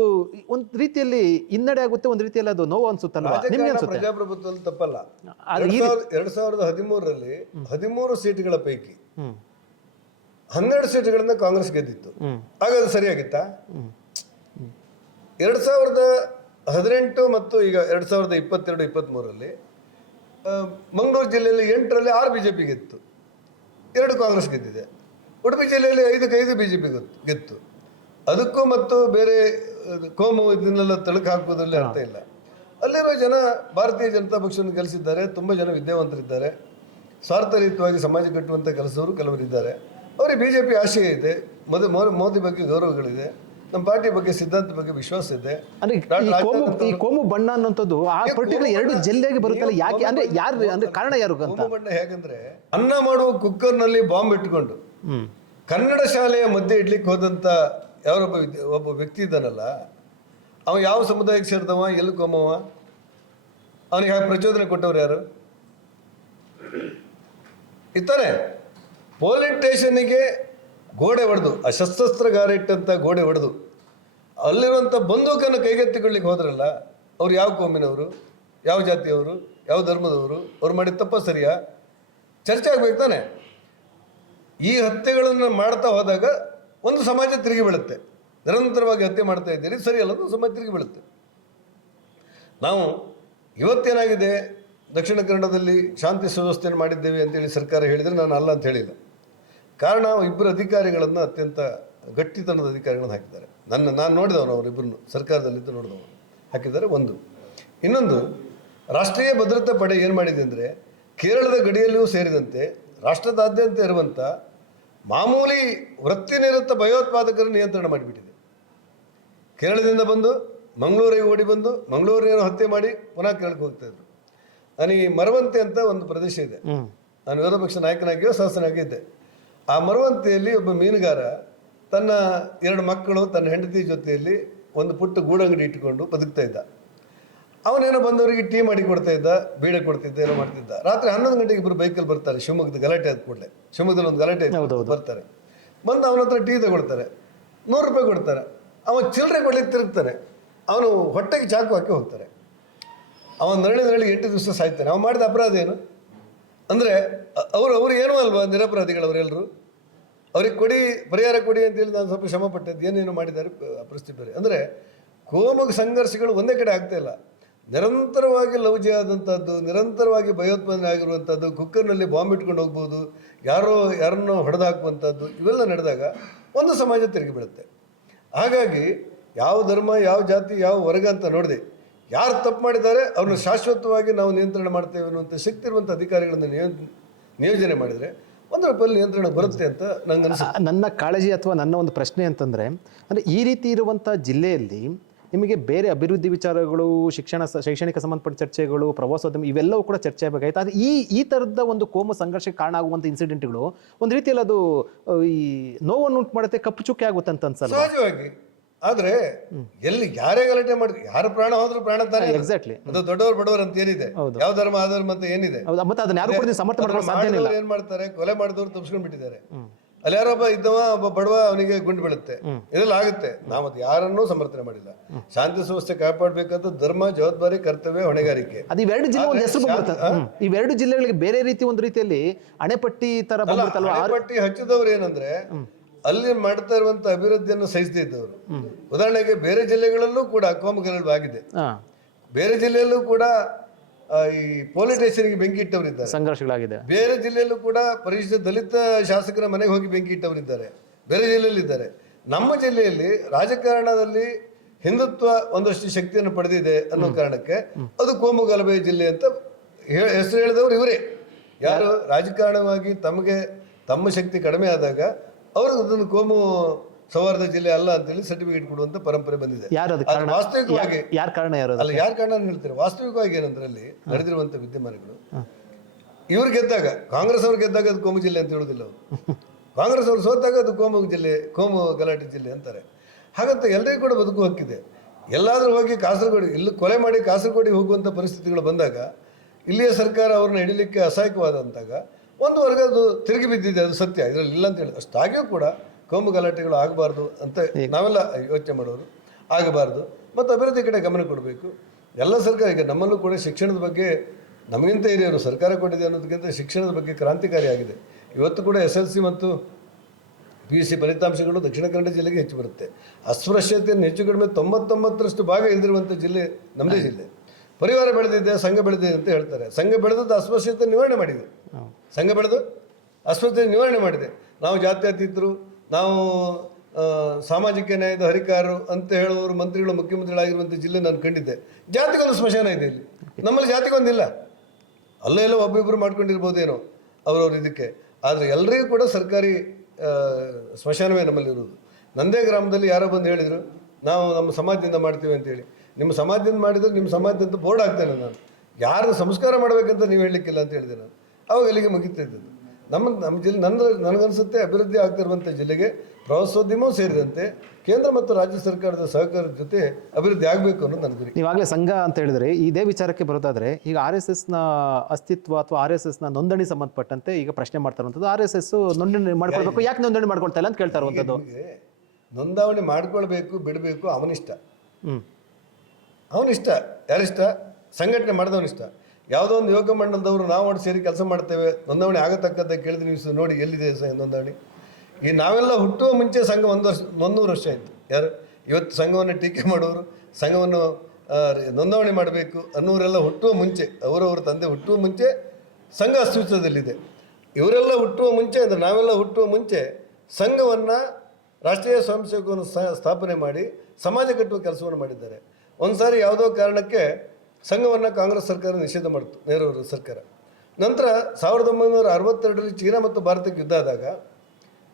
ಒಂದು ರೀತಿಯಲ್ಲಿ ಹಿನ್ನಡೆ ಆಗುತ್ತೆ, ಒಂದು ರೀತಿಯಲ್ಲಿ ಅದು ನೋವು ಅನ್ಸುತ್ತಲ್ವಾ ನಿಮ್ಗೆ ಅನ್ಸುತ್ತೆ? ಪ್ರಜಾಪ್ರಭುತ್ವದಲ್ಲಿ ತಪ್ಪಲ್ಲ. 2013ರಲ್ಲಿ 13 ಸೀಟ್ಗಳ ಪೈಕಿ 12 ಸೀಟ್ಗಳನ್ನ ಕಾಂಗ್ರೆಸ್ ಗೆದ್ದಿತ್ತು. ಆಗ ಅದು ಸರಿಯಾಗಿತ್ತಾ? 2018 ಮತ್ತು ಈಗ 2022-23ರಲ್ಲಿ ಮಂಗಳೂರು ಜಿಲ್ಲೆಯಲ್ಲಿ 8ರಲ್ಲಿ 6 BJP ಗೆತ್ತು, 2 ಕಾಂಗ್ರೆಸ್ ಗೆದ್ದಿದೆ. ಉಡುಪಿ ಜಿಲ್ಲೆಯಲ್ಲಿ 5ಕ್ಕೆ 5 BJP ಗೆತ್ತು. ಅದಕ್ಕೂ ಮತ್ತು ಬೇರೆ ಕೋಮು ಇದನ್ನೆಲ್ಲ ತಳಕು ಹಾಕುವುದರಲ್ಲಿ ಅರ್ಥ ಇಲ್ಲ. ಅಲ್ಲಿರುವ ಜನ ಭಾರತೀಯ ಜನತಾ ಪಕ್ಷವನ್ನು ಗೆಲ್ಲಿಸಿದ್ದಾರೆ. ತುಂಬ ಜನ ವಿದ್ಯಾವಂತರಿದ್ದಾರೆ, ಸ್ವಾರ್ಥರಹಿತವಾಗಿ ಸಮಾಜ ಕಟ್ಟುವಂಥ ಕೆಲಸವರು ಕೆಲವರಿದ್ದಾರೆ. ಅವರಿಗೆ BJP ಆಶಯ ಇದೆ, ಮೋದಿ ಬಗ್ಗೆ ಗೌರವಗಳಿದೆ, ನಮ್ಮ ಪಾರ್ಟಿ ಬಗ್ಗೆ ಸಿದ್ಧಾಂತ ಬಗ್ಗೆ ವಿಶ್ವಾಸ ಇದೆ. ಈ ಕೋಮು ಬಣ್ಣ ಅನ್ನೋಂಥದ್ದು ಆ ಪರ್ಟಿಕ್ಯುಲರ್ 2 ಜಿಲ್ಲೆಗೆ ಬರುತ್ತಲ್ಲ, ಯಾಕೆ ಅಂದ್ರೆ ಯಾರು ಅಂದ್ರೆ ಕಾರಣ ಯಾರು ಅಂತ? ಕೋಮು ಬಣ್ಣ ಹೇಗಂದ್ರೆ, ಅನ್ನ ಮಾಡುವ ಕುಕ್ಕರ್ನಲ್ಲಿ ಬಾಂಬ್ ಇಟ್ಕೊಂಡು ಕನ್ನಡ ಶಾಲೆಯ ಮಧ್ಯೆ ಇಡ್ಲಿಕ್ಕೆ ಹೋದಂತ ಒಬ್ಬ ವ್ಯಕ್ತಿ ಇದ್ದಾನಲ್ಲ, ಅವ ಯಾವ ಸಮುದಾಯಕ್ಕೆ ಸೇರಿದವ, ಎಲ್ಲಿ ಕೋಮವ, ಅವನಿಗೆ ಹಾಗೆ ಪ್ರಚೋದನೆ ಕೊಟ್ಟವ್ರು ಯಾರು ಇರ್ತಾರೆ? ಪೋಲಿಂಗ್ ಸ್ಟೇಷನ್ನಿಗೆ ಗೋಡೆ ಹೊಡೆದು, ಆ ಶಸ್ತ್ರಾಸ್ತ್ರಗಾರ ಇಟ್ಟಂಥ ಗೋಡೆ ಹೊಡೆದು ಅಲ್ಲಿರುವಂಥ ಬಂದೂಕನ್ನು ಕೈಗೆತ್ತಿಕೊಳ್ಳಿಕ್ಕೆ ಹೋದ್ರಲ್ಲ, ಅವ್ರು ಯಾವ ಕೋಮಿನವರು, ಯಾವ ಜಾತಿಯವರು, ಯಾವ ಧರ್ಮದವರು, ಅವ್ರು ಮಾಡಿದ ತಪ್ಪ ಸರಿಯಾ? ಚರ್ಚೆ ಆಗ್ಬೇಕು ತಾನೆ. ಈ ಹತ್ಯೆಗಳನ್ನು ಮಾಡ್ತಾ ಹೋದಾಗ ಒಂದು ಸಮಾಜ ತಿರುಗಿ ಬೀಳುತ್ತೆ. ನಿರಂತರವಾಗಿ ಹತ್ಯೆ ಮಾಡ್ತಾ ಇದ್ದೀರಿ, ಸರಿಯಲ್ಲ, ಒಂದು ಸಮಾಜ ತಿರುಗಿ ಬೀಳುತ್ತೆ. ನಾವು ಇವತ್ತೇನಾಗಿದೆ, ದಕ್ಷಿಣ ಕನ್ನಡದಲ್ಲಿ ಶಾಂತಿ ಸುವ್ಯವಸ್ಥೆಯನ್ನು ಮಾಡಿದ್ದೇವೆ ಅಂತೇಳಿ ಸರ್ಕಾರ ಹೇಳಿದರೆ ನಾನು ಅಲ್ಲ ಅಂತ ಹೇಳಿಲ್ಲ. ಕಾರಣ ಇಬ್ಬರು ಅಧಿಕಾರಿಗಳನ್ನು, ಅತ್ಯಂತ ಗಟ್ಟಿತನದ ಅಧಿಕಾರಿಗಳನ್ನು ಹಾಕಿದ್ದಾರೆ. ನಾನು ನೋಡಿದವನು, ಅವರಿಬ್ಬರನ್ನು ಸರ್ಕಾರದಲ್ಲಿದ್ದು ನೋಡಿದವನು ಹಾಕಿದ್ದಾರೆ. ಒಂದು ಇನ್ನೊಂದು, ರಾಷ್ಟ್ರೀಯ ಭದ್ರತಾ ಪಡೆ ಏನು ಮಾಡಿದೆ ಅಂದರೆ, ಕೇರಳದ ಗಡಿಯಲ್ಲಿಯೂ ಸೇರಿದಂತೆ ರಾಷ್ಟ್ರದಾದ್ಯಂತ ಇರುವಂಥ ಮಾಮೂಲಿ ವೃತ್ತಿನಿರತ ಭಯೋತ್ಪಾದಕರನ್ನು ನಿಯಂತ್ರಣ ಮಾಡಿಬಿಟ್ಟಿದೆ. ಕೇರಳದಿಂದ ಬಂದು ಮಂಗಳೂರಿಗೆ ಓಡಿ ಬಂದು ಮಂಗಳೂರಿನ ಹತ್ಯೆ ಮಾಡಿ ಪುನಃ ಕೇರಳಕ್ಕೆ ಹೋಗ್ತಾಯಿದ್ರು. ನಾನು ಈ ಮರವಂತೆ ಅಂತ ಒಂದು ಪ್ರದೇಶ ಇದೆ, ನಾನು ವಿರೋಧ ಪಕ್ಷ ನಾಯಕನಾಗಿಯೋ ಶಾಸನಾಗಿದ್ದೆ. ಆ ಮರವಂತೆಯಲ್ಲಿ ಒಬ್ಬ ಮೀನುಗಾರ ತನ್ನ 2 ಮಕ್ಕಳು, ತನ್ನ ಹೆಂಡತಿ ಜೊತೆಯಲ್ಲಿ ಒಂದು ಪುಟ್ಟ ಗೂಡಂಗಡಿ ಇಟ್ಟುಕೊಂಡು ಬದುಕ್ತಾ ಇದ್ದ. ಅವನೇನೋ ಬಂದವರಿಗೆ ಟೀ ಮಾಡಿ ಕೊಡ್ತಾ ಇದ್ದ, ಬೀಡೆ ಕೊಡ್ತಿದ್ದ, ಏನೋ ಮಾಡ್ತಿದ್ದ. ರಾತ್ರಿ 11 ಗಂಟೆಗೆ ಇಬ್ಬರು ಬೈಕಲ್ಲಿ ಬರ್ತಾರೆ. ಶಿವಮೊಗ್ಗದ ಗಲಾಟೆ ಆದ ಕೂಡಲೇ, ಶಿವಮೊಗ್ಗದಲ್ಲಿ ಒಂದು ಗಲಾಟೆ ಬರ್ತಾರೆ. ಬಂದು ಅವನ ಹತ್ರ ಟೀ ತಗೊಳ್ತಾರೆ, 100 ರೂಪಾಯಿ ಕೊಡ್ತಾರೆ. ಅವನು ಚಿಲ್ಲರೆ ಕೊಡ್ಲಿಕ್ಕೆ ತಿರುಗ್ತಾನೆ, ಅವನು ಹೊಟ್ಟೆಗೆ ಚಾಕು ಹಾಕಿ ಹೋಗ್ತಾರೆ. ಅವನು ನರಳಿ 8 ದಿವಸ ಸಾಯ್ತಾನೆ. ಅವನು ಮಾಡಿದ ಅಪರಾಧ ಏನು ಅಂದರೆ, ಅವರು ಏನೂ ಅಲ್ವಾ ನಿರಪರಾಧಿಗಳು ಅವರೆಲ್ಲರೂ? ಅವ್ರಿಗೆ ಪರಿಹಾರ ಕೊಡಿ ಅಂತೇಳಿ ನಾನು ಸ್ವಲ್ಪ ಶ್ರಮ ಪಟ್ಟದ್ದು, ಏನೇನು ಮಾಡಿದ್ದಾರೆ ಪರಿಸ್ಥಿತಿ ಬೇರೆ. ಅಂದರೆ ಕೋಮು ಸಂಘರ್ಷಗಳು ಒಂದೇ ಕಡೆ ಆಗ್ತಾ ಇಲ್ಲ, ನಿರಂತರವಾಗಿ ಲವ್ಜಿ ಆದಂಥದ್ದು, ನಿರಂತರವಾಗಿ ಭಯೋತ್ಪಾದನೆ ಆಗಿರುವಂಥದ್ದು, ಕುಕ್ಕರ್ನಲ್ಲಿ ಬಾಂಬ್ ಇಟ್ಕೊಂಡು ಹೋಗ್ಬೋದು, ಯಾರನ್ನೋ ಹೊಡೆದು ಹಾಕುವಂಥದ್ದು, ಇವೆಲ್ಲ ನಡೆದಾಗ ಒಂದು ಸಮಾಜ ತಿರುಗಿ ಬೀಳುತ್ತೆ. ಹಾಗಾಗಿ ಯಾವ ಧರ್ಮ, ಯಾವ ಜಾತಿ, ಯಾವ ವರ್ಗ ಅಂತ ನೋಡಿದೆ, ಯಾರು ತಪ್ಪು ಮಾಡಿದ್ದಾರೆ ಅವ್ರನ್ನ ಶಾಶ್ವತವಾಗಿ ನಾವು ನಿಯಂತ್ರಣ ಮಾಡ್ತೇವೆ ಅನ್ನುವಂಥ ಶಕ್ತಿ ಇರುವಂಥ ಅಧಿಕಾರಿಗಳನ್ನು ನಿಯೋಜನೆ ಮಾಡಿದರೆ ಒಂದು ರೂಪಾಯಲ್ಲಿ ನಿಯಂತ್ರಣ ಬರುತ್ತೆ ಅಂತ ನಂಗೆ ಅನಿಸುತ್ತೆ. ನನ್ನ ಕಾಳಜಿ ಅಥವಾ ನನ್ನ ಒಂದು ಪ್ರಶ್ನೆ ಅಂತಂದರೆ, ಅಂದರೆ ಈ ರೀತಿ ಇರುವಂಥ ಜಿಲ್ಲೆಯಲ್ಲಿ ನಿಮಗೆ ಬೇರೆ ಅಭಿವೃದ್ಧಿ ವಿಚಾರಗಳು, ಶೈಕ್ಷಣಿಕ ಸಂಬಂಧಪಟ್ಟ ಚರ್ಚೆಗಳು, ಪ್ರವಾಸೋದ್ಯಮ ಇವೆಲ್ಲವೂ ಕೂಡ ಚರ್ಚೆ ಆಗಬೇಕಾಯ್ತು. ಆದರೆ ಈ ಥರದ ಒಂದು ಕೋಮು ಸಂಘರ್ಷಕ್ಕೆ ಕಾರಣ ಆಗುವಂಥ ಇನ್ಸಿಡೆಂಟ್ಗಳು ಒಂದು ರೀತಿಯಲ್ಲಿ ಅದು ಈ ನೋವನ್ನು ಉಂಟು ಮಾಡುತ್ತೆ, ಕಪ್ಪು ಚುಕ್ಕೆ ಆಗುತ್ತೆ ಅಂತ ಅನ್ಸಲ್ಲ? ಸಹಜವಾಗಿ. ಆದರೆ ಎಲ್ಲಿ ಯಾರೇ ಗಲಾಟೆ ಮಾಡಿದ್ರೆ, ಯಾರ ಪ್ರಾಣ ಹೋದ್ರೂ ಪ್ರಾಣ ತಾನೇ. ಎಕ್ಸಾಕ್ಟ್ಲಿ. ಅದು ದೊಡ್ಡವರು ಬಡವರು ಅಂತ ಏನಿದೆ, ಯಾವ ಧರ್ಮ ಆ ಧರ್ಮ ಅಂತ ಏನಿದೆ, ಮತ್ತೆ ಅದನ್ನ ಯಾರು ಕೂಡ ಸಮರ್ಥನೆ ಮಾಡಲು ಸಾಧ್ಯ ಇಲ್ಲ. ಏನ್ ಮಾಡ್ತಾರೆ, ಕೊಲೆ ಮಾಡಿದವರು ತಪ್ಪಿಸ್ಕೊಂಡು ಬಿಟ್ಟಿದ್ದಾರೆ. ಅಲ್ಲಿ ಯಾರೊಬ್ಬ ಇದ್ದವ, ಒಬ್ಬ ಬಡವ, ಅವನಿಗೆ ಗುಂಡು ಬೀಳುತ್ತೆ, ಇದೆಲ್ಲ ಆಗುತ್ತೆ. ನಾವು ಅದು ಯಾರನ್ನೂ ಸಮರ್ಥನೆ ಮಾಡಿಲ್ಲ. ಶಾಂತಿ ಸುವ್ಯವಸ್ಥೆ ಕಾಪಾಡಬೇಕಂತ ಧರ್ಮ, ಜವಾಬ್ದಾರಿ, ಕರ್ತವ್ಯ, ಹೊಣೆಗಾರಿಕೆ. ಅದು ಇವೆರಡು ಜಿಲ್ಲೆ ಒಂದು ಹೆಸರು ಬರುತ್ತೆ. ಇವೆರಡು ಜಿಲ್ಲೆಗಳಿಗೆ ಬೇರೆ ರೀತಿ ಒಂದು ರೀತಿಯಲ್ಲಿ ಅಣೆಪಟ್ಟಿ ತರ ಬಂದ್ಬಿಡ್ತಲ್ವಾ? ಅಣೆಪಟ್ಟಿ ಹಚ್ಚಿದವ್ರು ಏನಂದ್ರೆ, ಅಲ್ಲಿ ಮಾಡ್ತಾ ಇರುವಂತ ಅಭಿವೃದ್ಧಿಯನ್ನು ಸಹಿಸದೇ ಇದ್ದವರು. ಉದಾಹರಣೆಗೆ ಬೇರೆ ಜಿಲ್ಲೆಗಳಲ್ಲೂ ಕೂಡ ಕೋಮು ಗಲಭೆ ಆಗಿದೆ, ಬೇರೆ ಜಿಲ್ಲೆಯಲ್ಲೂ ಕೂಡ ಈ ಪೊಲೀಸ್ ಸ್ಟೇಷನ್ಗೆ ಬೆಂಕಿ ಇಟ್ಟವರಿದ್ದಾರೆ. ಸಂಘರ್ಷಗಳಾಗಿದೆ. ಬೇರೆ ಜಿಲ್ಲೆಯಲ್ಲೂ ಕೂಡ ಪರಿಶಿಷ್ಟ ದಲಿತ ಶಾಸಕರ ಮನೆಗೆ ಹೋಗಿ ಬೆಂಕಿ ಇಟ್ಟವರಿದ್ದಾರೆ, ಬೇರೆ ಜಿಲ್ಲೆಯಲ್ಲಿ ಇದ್ದಾರೆ. ನಮ್ಮ ಜಿಲ್ಲೆಯಲ್ಲಿ ರಾಜಕಾರಣದಲ್ಲಿ ಹಿಂದುತ್ವ ಒಂದಷ್ಟು ಶಕ್ತಿಯನ್ನು ಪಡೆದಿದೆ ಅನ್ನೋ ಕಾರಣಕ್ಕೆ ಅದು ಕೋಮು ಗಲಭೆ ಜಿಲ್ಲೆ ಅಂತ ಹೆಸರು ಹೇಳಿದವರು ಇವರೇ. ಯಾರು ರಾಜಕಾರಣವಾಗಿ ತಮ್ಮ ಶಕ್ತಿ ಕಡಿಮೆ ಆದಾಗ ಅವರು ಅದನ್ನು ಕೋಮು ಸೌಹಾರ್ದ ಜಿಲ್ಲೆ ಅಲ್ಲ ಅಂತೇಳಿ ಸರ್ಟಿಫಿಕೇಟ್ ಕೊಡುವಂತ ಪರಂಪರೆ ಬಂದಿದೆ. ವಾಸ್ತವಿಕವಾಗಿ ಯಾರ ಕಾರಣ ಅಲ್ಲ, ಯಾರ ಕಾರಣ ಹೇಳ್ತಾರೆ. ವಾಸ್ತವಿಕವಾಗಿ ಏನಂದ್ರೆ ಅಲ್ಲಿ ನಡೆದಿರುವಂತ ವಿದ್ಯಮಾನಗಳು, ಇವ್ರು ಗೆದ್ದಾಗ ಕಾಂಗ್ರೆಸ್ ಅವ್ರು ಗೆದ್ದಾಗ ಅದು ಕೋಮು ಜಿಲ್ಲೆ ಅಂತ ಹೇಳೋದಿಲ್ಲ ಅವರು. ಕಾಂಗ್ರೆಸ್ ಅವ್ರು ಸೋತಾಗ ಅದು ಕೋಮು ಜಿಲ್ಲೆ, ಕೋಮು ಗಲಾಟೆ ಜಿಲ್ಲೆ ಅಂತಾರೆ. ಹಾಗಂತ ಎಲ್ಲರಿಗೂ ಕೂಡ ಬದುಕು ಹಕ್ಕಿದೆ. ಎಲ್ಲಾದ್ರೂ ಹೋಗಿ ಕಾಸರಗೋಡು ಇಲ್ಲಿ ಕೊಲೆ ಮಾಡಿ ಕಾಸರಗೋಡಿಗೆ ಹೋಗುವಂಥ ಪರಿಸ್ಥಿತಿಗಳು ಬಂದಾಗ ಇಲ್ಲಿಯ ಸರ್ಕಾರ ಅವ್ರನ್ನ ಹಿಡಿಲಿಕ್ಕೆ ಅಸಹಾಯಕವಾದಂತಾಗ ಒಂದು ವರ್ಗ ಅದು ತಿರುಗಿ ಬಿದ್ದಿದೆ, ಅದು ಸತ್ಯ, ಇದರಲ್ಲಿ ಇಲ್ಲ ಅಂತ ಹೇಳಿ. ಅಷ್ಟಾಗಿಯೂ ಕೂಡ ಕೋಮು ಗಲಾಟೆಗಳು ಆಗಬಾರ್ದು ಅಂತ ನಾವೆಲ್ಲ ಯೋಚನೆ ಮಾಡೋರು, ಆಗಬಾರ್ದು. ಮತ್ತು ಅಭಿವೃದ್ಧಿ ಕಡೆ ಗಮನ ಕೊಡಬೇಕು ಎಲ್ಲ ಸರ್ಕಾರ. ಈಗ ನಮ್ಮಲ್ಲೂ ಕೂಡ ಶಿಕ್ಷಣದ ಬಗ್ಗೆ ನಮಗಿಂತ ಹಿರಿಯರು ಸರ್ಕಾರ ಕೊಟ್ಟಿದೆ ಅನ್ನೋದಕ್ಕಿಂತ ಶಿಕ್ಷಣದ ಬಗ್ಗೆ ಕ್ರಾಂತಿಕಾರಿಯಾಗಿದೆ. ಇವತ್ತು ಕೂಡ SLC ಮತ್ತು PUC ಫಲಿತಾಂಶಗಳು ದಕ್ಷಿಣ ಕನ್ನಡ ಜಿಲ್ಲೆಗೆ ಹೆಚ್ಚು ಬರುತ್ತೆ. ಅಸ್ಪೃಶ್ಯತೆಯನ್ನು ಹೆಚ್ಚು ಕಡಿಮೆ 99% ಭಾಗ ಇಲ್ದಿರುವಂಥ ಜಿಲ್ಲೆ ನಮ್ಮದೇ ಜಿಲ್ಲೆ. ಪರಿವಾರ ಬೆಳೆದಿದೆ, ಸಂಘ ಬೆಳೆದಿದೆ ಅಂತ ಹೇಳ್ತಾರೆ. ಸಂಘ ಬೆಳೆದದ್ದು ಅಸ್ಪೃಶ್ಯತೆ ನಿವಾರಣೆ ಮಾಡಿದೆ. ಸಂಘ ಬೆಳೆದು ಅಸ್ಪೃಶ್ಯತೆ ನಿವಾರಣೆ ಮಾಡಿದೆ. ನಾವು ಜಾತ್ಯತೀತರು, ನಾವು ಸಾಮಾಜಿಕ ನ್ಯಾಯದ ಹರಿಕಾರರು ಅಂತ ಹೇಳುವವರು ಮಂತ್ರಿಗಳು, ಮುಖ್ಯಮಂತ್ರಿಗಳಾಗಿರುವಂಥ ಜಿಲ್ಲೆ ನಾನು ಕಂಡಿದ್ದೆ. ಜಾತಿಗೊಂದು ಸ್ಮಶಾನ ಇದೆ ಇಲ್ಲಿ, ನಮ್ಮಲ್ಲಿ ಜಾತಿಗೊಂದಿಲ್ಲ. ಅಲ್ಲೆಲ್ಲ ಒಬ್ಬಿಬ್ಬರು ಮಾಡ್ಕೊಂಡಿರ್ಬೋದೇನೋ ಅವ್ರವ್ರ ಇದಕ್ಕೆ, ಆದರೆ ಎಲ್ಲರಿಗೂ ಕೂಡ ಸರ್ಕಾರಿ ಸ್ಮಶಾನವೇ ನಮ್ಮಲ್ಲಿರುವುದು. ನಂದೇ ಗ್ರಾಮದಲ್ಲಿ ಯಾರೋ ಬಂದು ಹೇಳಿದರು, ನಾವು ನಮ್ಮ ಸಮಾಜದಿಂದ ಮಾಡ್ತೀವಿ ಅಂತೇಳಿ. ನಿಮ್ಮ ಸಮಾಜದಿಂದ ಮಾಡಿದರೆ ನಿಮ್ಮ ಸಮಾಜದಿಂದ ಬೋರ್ಡ್ ಆಗ್ತೇನೆ ನಾನು, ಯಾರು ಸಂಸ್ಕಾರ ಮಾಡಬೇಕಂತ ನೀವು ಹೇಳಲಿಕ್ಕಿಲ್ಲ ಅಂತ ಹೇಳಿದೆ ನಾನು. ಅವಾಗ ಅಲ್ಲಿಗೆ ಮುಗಿತಾ ಇದ್ದದ್ದು. ನಮ್ಮ ಜಿಲ್ಲೆ ನನಗನ್ಸುತ್ತೆ ಅಭಿವೃದ್ಧಿ ಆಗ್ತಿರುವಂಥ ಜಿಲ್ಲೆಗೆ ಪ್ರವಾಸೋದ್ಯಮವೂ ಸೇರಿದಂತೆ ಕೇಂದ್ರ ಮತ್ತು ರಾಜ್ಯ ಸರ್ಕಾರದ ಸಹಕಾರದ ಜೊತೆ ಅಭಿವೃದ್ಧಿ ಆಗಬೇಕು ಅನ್ನೋದು ನನ್ನ ಗುರಿ. ನೀವಾಗಲೇ ಸಂಘ ಅಂತ ಹೇಳಿದ್ರೆ ಇದೇ ವಿಚಾರಕ್ಕೆ ಬರೋದಾದ್ರೆ, ಈಗ RSSನ ಅಸ್ತಿತ್ವ ಅಥವಾ RSSನ ನೋಂದಣಿ ಸಂಬಂಧಪಟ್ಟಂತೆ ಈಗ ಪ್ರಶ್ನೆ ಮಾಡ್ತಾ ಇರುವಂಥದ್ದು, RSS ನೋಂದಣಿ ಮಾಡ್ಕೊಳ್ಬೇಕು, ಯಾಕೆ ನೋಂದಣಿ ಮಾಡ್ಕೊಳ್ತಾ ಇಲ್ಲ ಅಂತ ಕೇಳ್ತಾ ಇರುವಂಥದ್ದು. ನೋಂದಾವಣಿ ಮಾಡ್ಕೊಳ್ಬೇಕು ಬಿಡಬೇಕು ಅವನಿಷ್ಟ. ಅವನಿಷ್ಟ. ಯಾರಿಷ್ಟ? ಸಂಘಟನೆ ಮಾಡಿದವನಿಷ್ಟ. ಯಾವುದೋ ಒಂದು ಯೋಗ ಮಂಡಲದವರು ನಾವು ಒಟ್ಟು ಸೇರಿ ಕೆಲಸ ಮಾಡ್ತೇವೆ, ನೋಂದಣಿ ಆಗತಕ್ಕಂಥ ಕೇಳಿದ್ರೆ ನೀವು ನೋಡಿ ಎಲ್ಲಿದೆ ನೋಂದಣಿ. ಈ ನಾವೆಲ್ಲ ಹುಟ್ಟುವ ಮುಂಚೆ ಸಂಘ 100 ವರ್ಷ ಆಯಿತು. ಯಾರು ಇವತ್ತು ಸಂಘವನ್ನು ಟೀಕೆ ಮಾಡೋರು, ಸಂಘವನ್ನು ನೋಂದಣಿ ಮಾಡಬೇಕು ಅನ್ನೋರೆಲ್ಲ ಹುಟ್ಟುವ ಮುಂಚೆ, ಅವರವ್ರ ತಂದೆ ಹುಟ್ಟುವ ಮುಂಚೆ ಸಂಘ ಅಸ್ತಿತ್ವದಲ್ಲಿದೆ. ಇವರೆಲ್ಲ ಹುಟ್ಟುವ ಮುಂಚೆ ಅಂದರೆ ನಾವೆಲ್ಲ ಹುಟ್ಟುವ ಮುಂಚೆ ಸಂಘವನ್ನು, ರಾಷ್ಟ್ರೀಯ ಸ್ವಯಂ ಸೇವಕವನ್ನು ಸ್ಥಾಪನೆ ಮಾಡಿ ಸಮಾಜ ಕಟ್ಟುವ ಕೆಲಸವನ್ನು ಮಾಡಿದ್ದಾರೆ. ಒಂದು ಸಾರಿ ಯಾವುದೋ ಕಾರಣಕ್ಕೆ ಸಂಘವನ್ನು ಕಾಂಗ್ರೆಸ್ ಸರ್ಕಾರ ನಿಷೇಧ ಮಾಡಿತು, ನೆಹರು ಸರ್ಕಾರ. ನಂತರ 1962ರಲ್ಲಿ ಚೀನಾ ಮತ್ತು ಭಾರತಕ್ಕೆ ಯುದ್ಧ ಆದಾಗ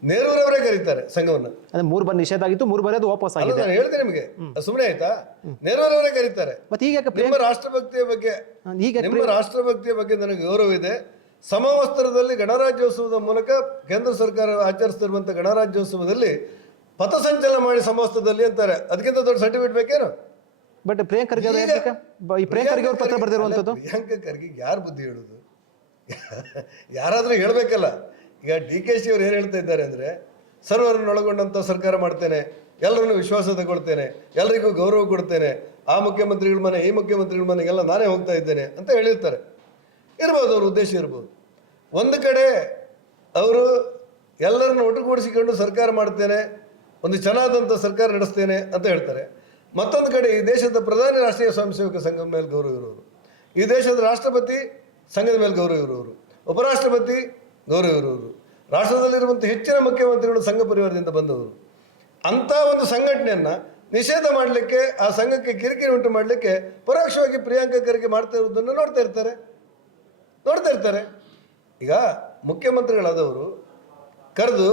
ನೆಹರೂರವರೇ ಕರೀತಾರೆ ಸಂಘವನ್ನು. ಅಂದ್ರೆ 3 ಬಾರಿ ನಿಷೇಧ ಆಗಿತ್ತು, 3 ಬಾರಿ ಅದು ವಾಪಸ್ ಆಗಿದೆ. ನಾನು ಹೇಳ್ತೀನಿ ನಿಮಗೆ, ಸುಮ್ಮನೆ ಆಯ್ತಾ? ನೆಹರೂರವರೇ ಕರೀತಾರೆ. ಮತ್ತೆ ಈಗ ನಿಮ್ಮ ರಾಷ್ಟ್ರಭಕ್ತಿಯ ಬಗ್ಗೆ ನನಗೆ ಗೌರವ ಇದೆ. ಸಮವಸ್ತ್ರದಲ್ಲಿ ಗಣರಾಜ್ಯೋತ್ಸವದ ಮೂಲಕ ಕೇಂದ್ರ ಸರ್ಕಾರ ಆಚರಿಸ್ತಿರುವಂಥ ಗಣರಾಜ್ಯೋತ್ಸವದಲ್ಲಿ ಪಥಸಂಚಲನ ಮಾಡಿ ಸಮವಸ್ತ್ರದಲ್ಲಿ ಅಂತಾರೆ. ಅದಕ್ಕಿಂತ ದೊಡ್ಡ ಸರ್ಟಿಫಿಕೇಟ್ ಬೇಕೇನು? ಬಟ್ ಪ್ರಿಯಾಂಕ ಖರ್ಗೆ ಅವರು ಪತ್ರ ಬರೆದಿರುವಂಥದ್ದು. ಪ್ರಿಯಾಂಕ ಖರ್ಗೆ ಯಾರು ಬುದ್ಧಿ ಹೇಳುದು? ಯಾರಾದರೂ ಹೇಳಬೇಕಲ್ಲ. ಈಗ DKಶಿ ಅವರು ಏನು ಹೇಳ್ತಾ ಇದ್ದಾರೆ ಅಂದರೆ, ಸರ್ವರನ್ನು ಒಳಗೊಂಡಂಥ ಸರ್ಕಾರ ಮಾಡ್ತೇನೆ, ಎಲ್ಲರನ್ನು ವಿಶ್ವಾಸ ತಗೊಳ್ತೇನೆ, ಎಲ್ಲರಿಗೂ ಗೌರವ ಕೊಡ್ತೇನೆ, ಆ ಮುಖ್ಯಮಂತ್ರಿಗಳ ಮನೆ ಈ ಮುಖ್ಯಮಂತ್ರಿಗಳ ಮನೆಗೆಲ್ಲ ನಾನೇ ಹೋಗ್ತಾ ಇದ್ದೇನೆ ಅಂತ ಹೇಳಿರ್ತಾರೆ. ಇರ್ಬೋದು, ಅವ್ರ ಉದ್ದೇಶ ಇರ್ಬೋದು. ಒಂದು ಕಡೆ ಅವರು ಎಲ್ಲರನ್ನು ಒಟ್ಟುಗೂಡಿಸಿಕೊಂಡು ಸರ್ಕಾರ ಮಾಡ್ತೇನೆ, ಒಂದು ಚೆನ್ನಾದಂಥ ಸರ್ಕಾರ ನಡೆಸ್ತೇನೆ ಅಂತ ಹೇಳ್ತಾರೆ. ಮತ್ತೊಂದು ಕಡೆ ಈ ದೇಶದ ಪ್ರಧಾನಿ ರಾಷ್ಟ್ರೀಯ ಸ್ವಯಂ ಸೇವಕ ಸಂಘದ ಮೇಲೆ ಗೌರವ ಇರೋರು, ಈ ದೇಶದ ರಾಷ್ಟ್ರಪತಿ ಸಂಘದ ಮೇಲೆ ಗೌರವ ಇರೋರು, ಉಪರಾಷ್ಟ್ರಪತಿ ಗೌರವ ಇರೋರು, ರಾಷ್ಟ್ರದಲ್ಲಿರುವಂಥ ಹೆಚ್ಚಿನ ಮುಖ್ಯಮಂತ್ರಿಗಳು ಸಂಘ ಪರಿವಾರದಿಂದ ಬಂದವರು. ಅಂಥ ಒಂದು ಸಂಘಟನೆಯನ್ನು ನಿಷೇಧ ಮಾಡಲಿಕ್ಕೆ, ಆ ಸಂಘಕ್ಕೆ ಕಿರಿಕಿರಿ ಉಂಟು ಮಾಡಲಿಕ್ಕೆ ಪರೋಕ್ಷವಾಗಿ ಪ್ರಿಯಾಂಕ ಖರ್ಗೆ ಮಾಡ್ತಾ ಇರೋದನ್ನು ನೋಡ್ತಾ ಇರ್ತಾರೆ. ಈಗ ಮುಖ್ಯಮಂತ್ರಿಗಳಾದವರು ಕರೆದು